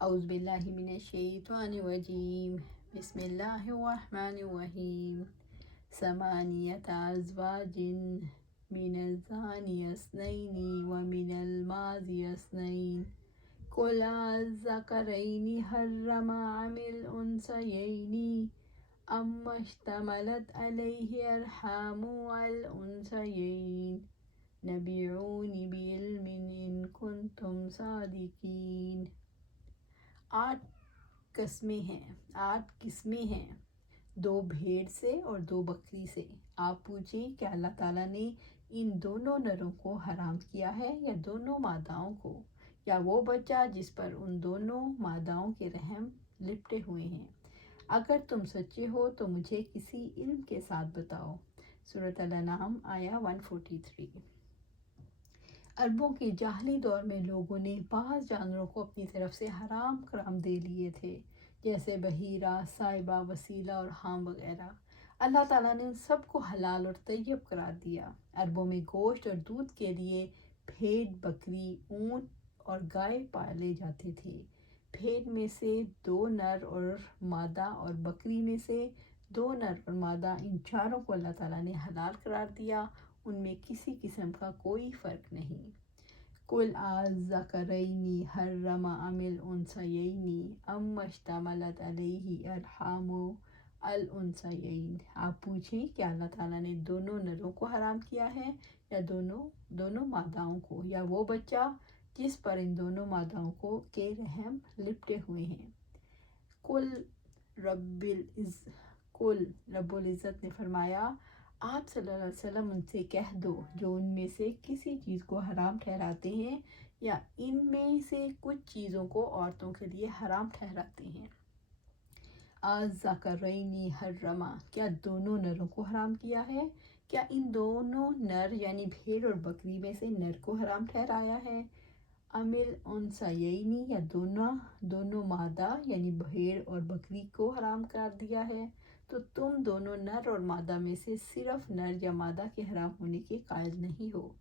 اعوذ باللہ من الشیطان الرجیم بسم اللہ الرحمن الرحیم ثمانیۃ ازواج من الزانی اثنین ومن الماض اثنین قل الذکرین حرم ام الانثیین اما اشتملت علیہ ارحام الانثیین نبئونی بعلم ان کنتم صادقین۔ 8 قسمیں ہیں، 2 بھیڑ سے اور 2 بکری سے۔ آپ پوچھیں کہ اللہ تعالیٰ نے ان دونوں نروں کو حرام کیا ہے یا دونوں ماداؤں کو، یا وہ بچہ جس پر ان دونوں ماداؤں کے رحم لپٹے ہوئے ہیں؟ اگر تم سچے ہو تو مجھے کسی علم کے ساتھ بتاؤ۔ سورۃ الانعام آیہ 143۔ عربوں کے جاہلی دور میں لوگوں نے بعض جانوروں کو اپنی طرف سے حرام قرار دے لیے تھے، جیسے بحیرہ، سائبہ، وسیلہ اور حام وغیرہ۔ اللہ تعالیٰ نے ان سب کو حلال اور طیب قرار دیا۔ عربوں میں گوشت اور دودھ کے لیے بھیڑ، بکری، اونٹ اور گائے پالے جاتے تھے۔ بھیڑ میں سے 2 نر اور مادہ اور بکری میں سے 2 نر اور مادہ، ان چاروں کو اللہ تعالیٰ نے حلال قرار دیا، ان میں کسی قسم کا کوئی فرق نہیں۔ قل الذکرین حرم ام الانثیین اما اشتملت علیہ ارحام الانثیین۔ آپ پوچھیں کہ اللہ تعالیٰ نے دونوں نروں کو حرام کیا ہے یا دونوں ماداؤں کو، یا وہ بچہ جس پر ان دونوں ماداؤں کے رحم لپٹے ہوئے ہیں۔ قل رب العزت نے فرمایا، آپ صلی اللہ علیہ وسلم ان سے کہہ دو جو ان میں سے کسی چیز کو حرام ٹھہراتے ہیں یا ان میں سے کچھ چیزوں کو عورتوں کے لیے حرام ٹھہراتے ہیں۔ الذکرین حرم، کیا دونوں نروں کو حرام کیا ہے؟ کیا ان دونوں نر یعنی بھیڑ اور بکری میں سے نر کو حرام ٹھہرایا ہے؟ ام الانثیین، یا دونوں مادہ یعنی بھیڑ اور بکری کو حرام قرار دیا ہے؟ تو تم دونوں نر اور مادہ میں سے صرف نر یا مادہ کے حرام ہونے کے قائل نہیں ہو۔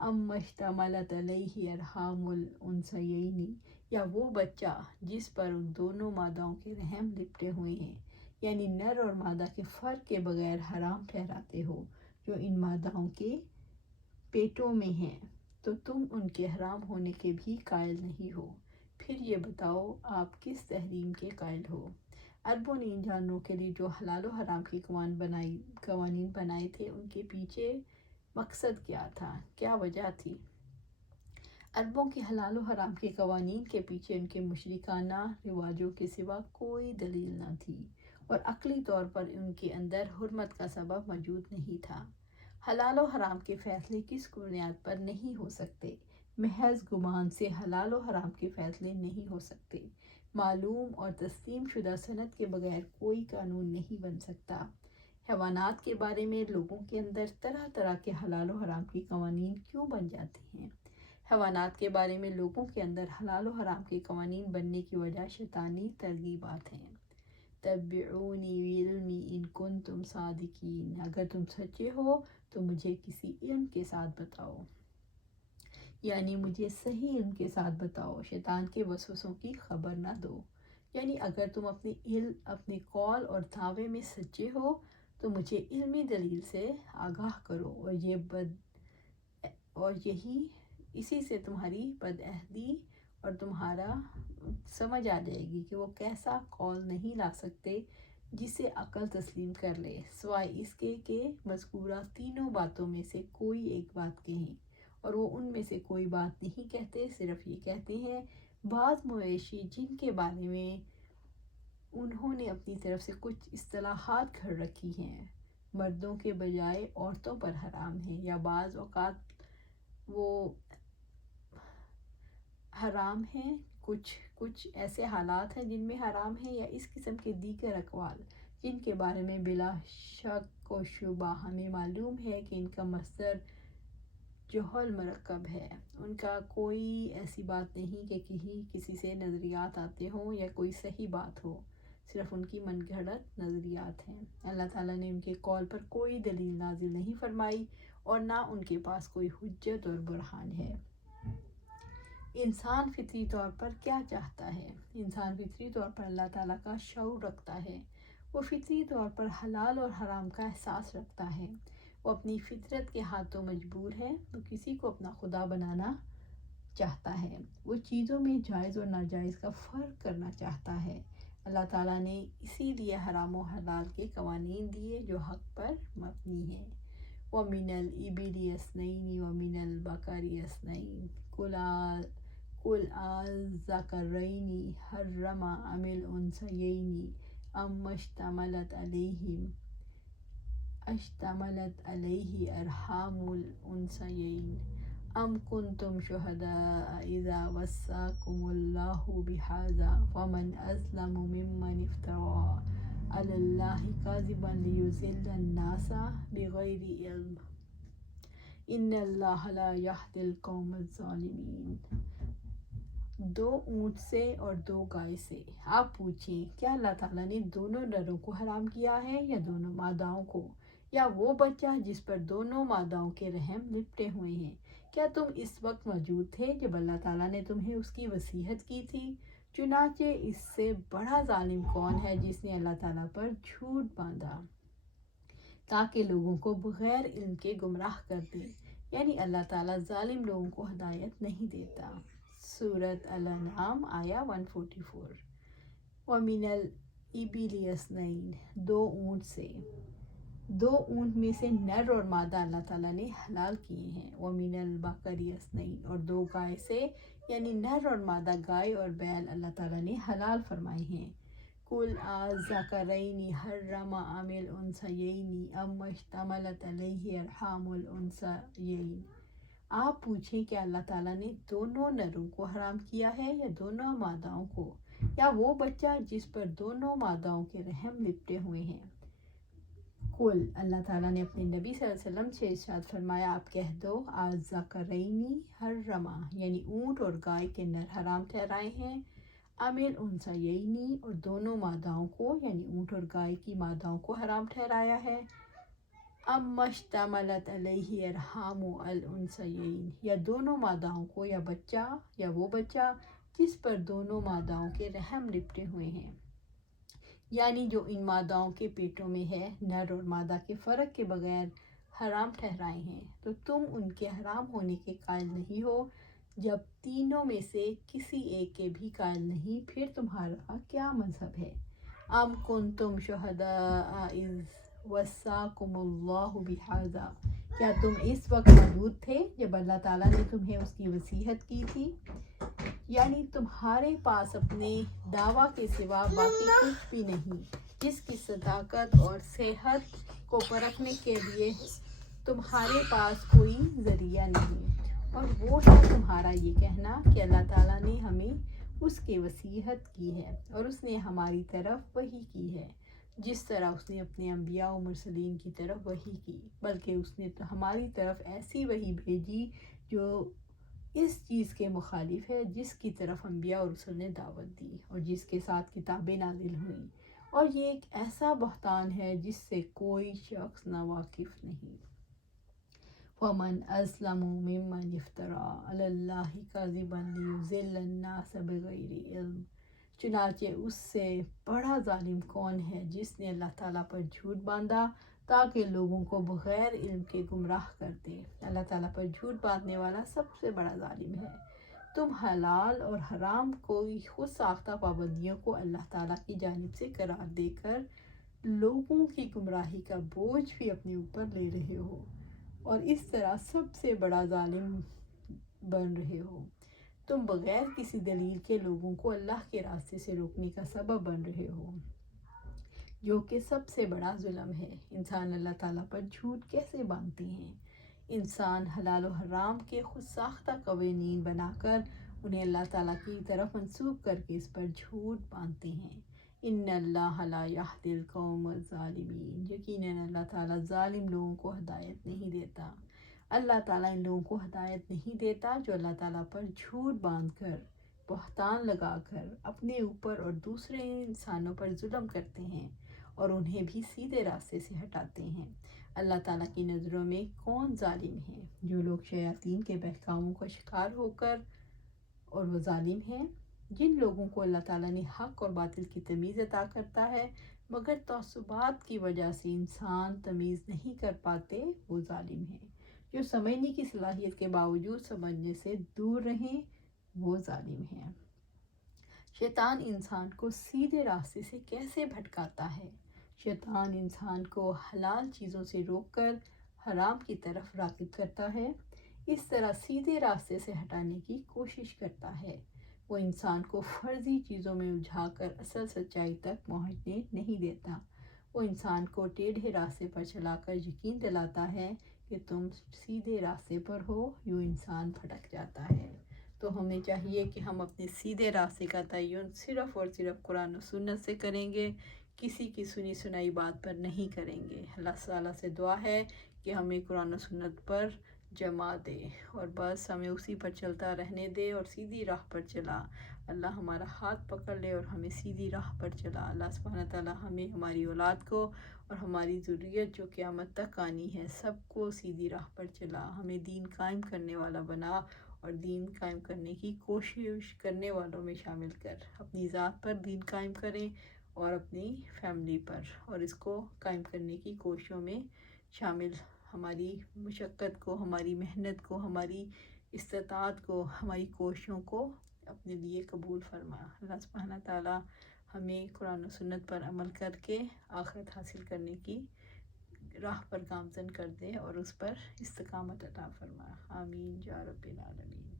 اما اشتملت علیہ ارحام الانثیین، یا وہ بچہ جس پر ان دونوں ماداؤں کے رحم لپٹے ہوئے ہیں، یعنی نر اور مادہ کے فرق کے بغیر حرام ٹھہراتے ہو جو ان ماداؤں کے پیٹوں میں ہیں، تو تم ان کے حرام ہونے کے بھی قائل نہیں ہو۔ پھر یہ بتاؤ آپ کس تحریم کے قائل ہو؟ عربوں نے ان جانوروں کے لیے جو حلال و حرام کے قوانین بنائے تھے، ان کے پیچھے مقصد کیا تھا، کیا وجہ تھی؟ عربوں کے حلال و حرام کے قوانین کے پیچھے ان کے مشرکانہ رواجوں کے سوا کوئی دلیل نہ تھی، اور عقلی طور پر ان کے اندر حرمت کا سبب موجود نہیں تھا۔ حلال و حرام کے فیصلے کس بنیاد پر نہیں ہو سکتے؟ محض گمان سے حلال و حرام کے فیصلے نہیں ہو سکتے۔ معلوم اور تسلیم شدہ سند کے بغیر کوئی قانون نہیں بن سکتا۔ حیوانات کے بارے میں لوگوں کے اندر طرح طرح کے حلال و حرام کے قوانین کیوں بن جاتے ہیں؟ حیوانات کے بارے میں لوگوں کے اندر حلال و حرام کے قوانین بننے کی وجہ شیطانی ترغیبات ہیں۔ تبعونی بعلم ان کنتم صادقین، اگر تم سچے ہو تو مجھے کسی علم کے ساتھ بتاؤ، یعنی مجھے صحیح علم کے ساتھ بتاؤ، شیطان کے وسوسوں کی خبر نہ دو۔ یعنی اگر تم اپنے قول اور دعوے میں سچے ہو تو مجھے علمی دلیل سے آگاہ کرو، اور اسی سے تمہاری بدعہدی اور تمہارا سمجھ آ جائے گی کہ وہ کیسا قول نہیں لا سکتے جسے عقل تسلیم کر لے، سوائے اس کے کہ مذکورہ تینوں باتوں میں سے کوئی ایک بات کہیں، اور وہ ان میں سے کوئی بات نہیں کہتے، صرف یہ کہتے ہیں بعض مویشی جن کے بارے میں انہوں نے اپنی طرف سے کچھ اصطلاحات گھڑ رکھی ہیں، مردوں کے بجائے عورتوں پر حرام ہیں، یا بعض اوقات وہ حرام ہیں، کچھ ایسے حالات ہیں جن میں حرام ہیں، یا اس قسم کے دیگر اقوال جن کے بارے میں بلا شک و شبہ ہمیں معلوم ہے کہ ان کا مصدر جہل مرکب ہے۔ ان کا کوئی ایسی بات نہیں کہ کسی سے نظریات آتے ہوں یا کوئی صحیح بات ہو، صرف ان کی من گھڑت نظریات ہیں۔ اللہ تعالیٰ نے ان کے قول پر کوئی دلیل نازل نہیں فرمائی، اور نہ ان کے پاس کوئی حجت اور برہان ہے۔ انسان فطری طور پر کیا چاہتا ہے؟ انسان فطری طور پر اللہ تعالیٰ کا شعور رکھتا ہے، وہ فطری طور پر حلال اور حرام کا احساس رکھتا ہے، وہ اپنی فطرت کے ہاتھوں مجبور ہے، وہ کسی کو اپنا خدا بنانا چاہتا ہے، وہ چیزوں میں جائز اور ناجائز کا فرق کرنا چاہتا ہے۔ اللہ تعالیٰ نے اسی لیے حرام و حلال کے قوانین دیے جو حق پر مبنی ہیں۔ وَمِنَ الْإِبِلِ اثْنَيْنِ وَمِنَ الْبَقَرِ اثْنَيْنِ قُلْ آلذَّكَرَيْنِ حَرَّمَ أَمِ الْأُنثَيَيْنِ أَمَّا اشْتَمَلَتْ عَلَيْهِ أَرْحَامُ الْأُنثَيَيْنِ أَمْ كُنْتُمْ شُهَدَاءَ إِذَا وَصَّاكُمُ اللَّهُ بِهَذَا فَمَنْ أَظْلَمُ مِمَّنِ افْتَرَىٰ عَلَى اللَّهِ كَذِبًا لِيُضِلَّ النَّاسَ بِغَيْرِ عِلْمٍ إِنَّ اللَّهَ لَا يَهْدِي الْقَوْمَ الظَّالِمِينَ۔ 2 اونٹ سے اور 2 گائے سے۔ آپ پوچھیں کیا اللہ تعالیٰ نے دونوں نروں کو حرام کیا ہے یا دونوں ماداؤں کو، یا وہ بچہ جس پر دونوں ماداؤں کے رحم لپٹے ہوئے ہیں؟ کیا تم اس وقت موجود تھے جب اللہ تعالیٰ نے تمہیں اس کی وصیت کی تھی؟ چنانچہ اس سے بڑا ظالم کون ہے جس نے اللہ تعالیٰ پر جھوٹ باندھا تاکہ لوگوں کو بغیر علم کے گمراہ کر دے، یعنی اللہ تعالیٰ ظالم لوگوں کو ہدایت نہیں دیتا۔ سورۃ الانعام آیا 144۔ وَمِنَ الْإِبِلِ اثْنَيْنِ 2 اونٹ سے۔ 2 اونٹ میں سے نر اور مادہ اللہ تعالیٰ نے حلال کیے ہیں۔ وَمِنَ الْبَقَرِ اثْنَيْنِ اور 2 گائے سے، یعنی نر اور مادہ گائے اور بیل اللہ تعالیٰ نے حلال فرمائے ہیں۔ قُلْ آلذَّكَرَيْنِ حَرَّمَ أَمِ الْأُنثَيَيْنِ أَمَّا اشْتَمَلَتْ عَلَيْهِ أَرْحَامُ الْأُنثَيَيْنِ۔ آپ پوچھیں کہ اللہ تعالیٰ نے دونوں نروں کو حرام کیا ہے یا دونوں ماداؤں کو، یا وہ بچہ جس پر دونوں ماداؤں کے رحم لپٹے ہوئے ہیں؟ قل، اللہ تعالیٰ نے اپنے نبی صلی اللہ علیہ وسلم سے ارشاد فرمایا، آپ کہہ دو آلذَّكَرَيْنِ حَرَّمَ، یعنی اونٹ اور گائے کے نر حرام ٹھہرائے ہیں، أَمِ الْأُنثَيَيْنِ اور دونوں ماداؤں کو، یعنی اونٹ اور گائے کی ماداؤں کو حرام ٹھہرایا ہے، أَمَّا اشْتَمَلَتْ عَلَيْهِ أَرْحَامُ الْأُنثَيَيْنِ یا دونوں ماداؤں کو، یا بچہ یا وہ بچہ جس پر دونوں ماداؤں کے رحم لپٹے ہوئے ہیں، یعنی جو ان ماداؤں کے پیٹوں میں ہے، نر اور مادہ کے فرق کے بغیر حرام ٹھہرائے ہیں، تو تم ان کے حرام ہونے کے قائل نہیں ہو جب تینوں میں سے کسی ایک کے بھی قائل نہیں، پھر تمہارا کیا مذہب ہے؟ أَمْ كُنْتُمْ شُهَدَاءَ إِذْ وَصَّاكُمُ اللَّهُ بِهَذَا، کیا تم اس وقت موجود تھے جب اللہ تعالیٰ نے تمہیں اس کی وصیت کی تھی؟ یعنی تمہارے پاس اپنے دعویٰ کے سوا باقی کچھ بھی نہیں، جس کی صداقت اور صحت کو پرکھنے کے لیے تمہارے پاس کوئی ذریعہ نہیں، اور وہ ہے تمہارا یہ کہنا کہ اللہ تعالیٰ نے ہمیں اس کی وصیت کی ہے اور اس نے ہماری طرف وحی کی ہے، جس طرح اس نے اپنے انبیاء و مرسلین کی طرف وحی کی، بلکہ اس نے تو ہماری طرف ایسی وحی بھیجی جو اس چیز کے مخالف ہے جس کی طرف انبیاء اور رسل نے دعوت دی اور جس کے ساتھ کتابیں نازل ہوئیں، اور یہ ایک ایسا بہتان ہے جس سے کوئی شخص ناواقف نہیں۔ وَمَنْ أَظْلَمُ مِمَّنِ افْتَرَىٰ عَلَى اللَّهِ كَذِبًا لِيُضِلَّ النَّاسَ بِغَيْرِ عِلْمٍ، چنانچہ اس سے بڑا ظالم کون ہے جس نے اللہ تعالیٰ پر جھوٹ باندھا تاکہ لوگوں کو بغیر علم کے گمراہ کر دے۔ اللہ تعالیٰ پر جھوٹ باندھنے والا سب سے بڑا ظالم ہے۔ تم حلال اور حرام کوئی خود ساختہ پابندیوں کو اللہ تعالیٰ کی جانب سے قرار دے کر لوگوں کی گمراہی کا بوجھ بھی اپنے اوپر لے رہے ہو، اور اس طرح سب سے بڑا ظالم بن رہے ہو۔ تم بغیر کسی دلیل کے لوگوں کو اللہ کے راستے سے روکنے کا سبب بن رہے ہو، جو کہ سب سے بڑا ظلم ہے۔ انسان اللہ تعالیٰ پر جھوٹ کیسے باندھتے ہیں؟ انسان حلال و حرام کے خود ساختہ قوانین بنا کر انہیں اللہ تعالیٰ کی طرف منسوب کر کے اس پر جھوٹ باندھتے ہیں۔ ان اللہ لا یہدی القوم الظالمین، یقیناً اللہ تعالیٰ ظالم لوگوں کو ہدایت نہیں دیتا۔ اللہ تعالیٰ ان لوگوں کو ہدایت نہیں دیتا جو اللہ تعالیٰ پر جھوٹ باندھ کر، بہتان لگا کر اپنے اوپر اور دوسرے انسانوں پر ظلم کرتے ہیں اور انہیں بھی سیدھے راستے سے ہٹاتے ہیں۔ اللہ تعالیٰ کی نظروں میں کون ظالم ہے؟ جو لوگ شیاطین کے بہکاووں کا شکار ہو کر اور وہ ظالم ہیں۔ جن لوگوں کو اللہ تعالیٰ نے حق اور باطل کی تمیز عطا کرتا ہے مگر تعصبات کی وجہ سے انسان تمیز نہیں کر پاتے، وہ ظالم ہیں۔ جو سمجھنے کی صلاحیت کے باوجود سمجھنے سے دور رہیں، وہ ظالم ہیں۔ شیطان انسان کو سیدھے راستے سے کیسے بھٹکاتا ہے؟ شیطان انسان کو حلال چیزوں سے روک کر حرام کی طرف راغب کرتا ہے، اس طرح سیدھے راستے سے ہٹانے کی کوشش کرتا ہے۔ وہ انسان کو فرضی چیزوں میں الجھا کر اصل سچائی تک پہنچنے نہیں دیتا۔ وہ انسان کو ٹیڑھے راستے پر چلا کر یقین دلاتا ہے کہ تم سیدھے راستے پر ہو، یوں انسان بھٹک جاتا ہے۔ تو ہمیں چاہیے کہ ہم اپنے سیدھے راستے کا تعین صرف اور صرف قرآن و سنت سے کریں گے، کسی کی سنی سنائی بات پر نہیں کریں گے۔ اللہ تعالیٰ سے دعا ہے کہ ہمیں قرآن و سنت پر جما دے اور بس ہمیں اسی پر چلتا رہنے دے اور سیدھی راہ پر چلا۔ اللہ ہمارا ہاتھ پکڑ لے اور ہمیں سیدھی راہ پر چلا۔ اللہ سبحانہ تعالیٰ ہمیں، ہماری اولاد کو اور ہماری ذریت جو قیامت تک آنی ہے سب کو سیدھی راہ پر چلا۔ ہمیں دین قائم کرنے والا بنا اور دین قائم کرنے کی کوشش کرنے والوں میں شامل کر۔ اپنی ذات پر دین قائم کریں اور اپنی فیملی پر، اور اس کو قائم کرنے کی کوششوں میں شامل ہماری مشقت کو، ہماری محنت کو، ہماری استطاعت کو، ہماری کوششوں کو اپنے لیے قبول فرما۔ اللہ سبحانہ تعالیٰ ہمیں قرآن و سنت پر عمل کر کے آخرت حاصل کرنے کی راہ پر گامزن کر دے اور اس پر استقامت عطا فرما۔ آمین یا رب العالمین۔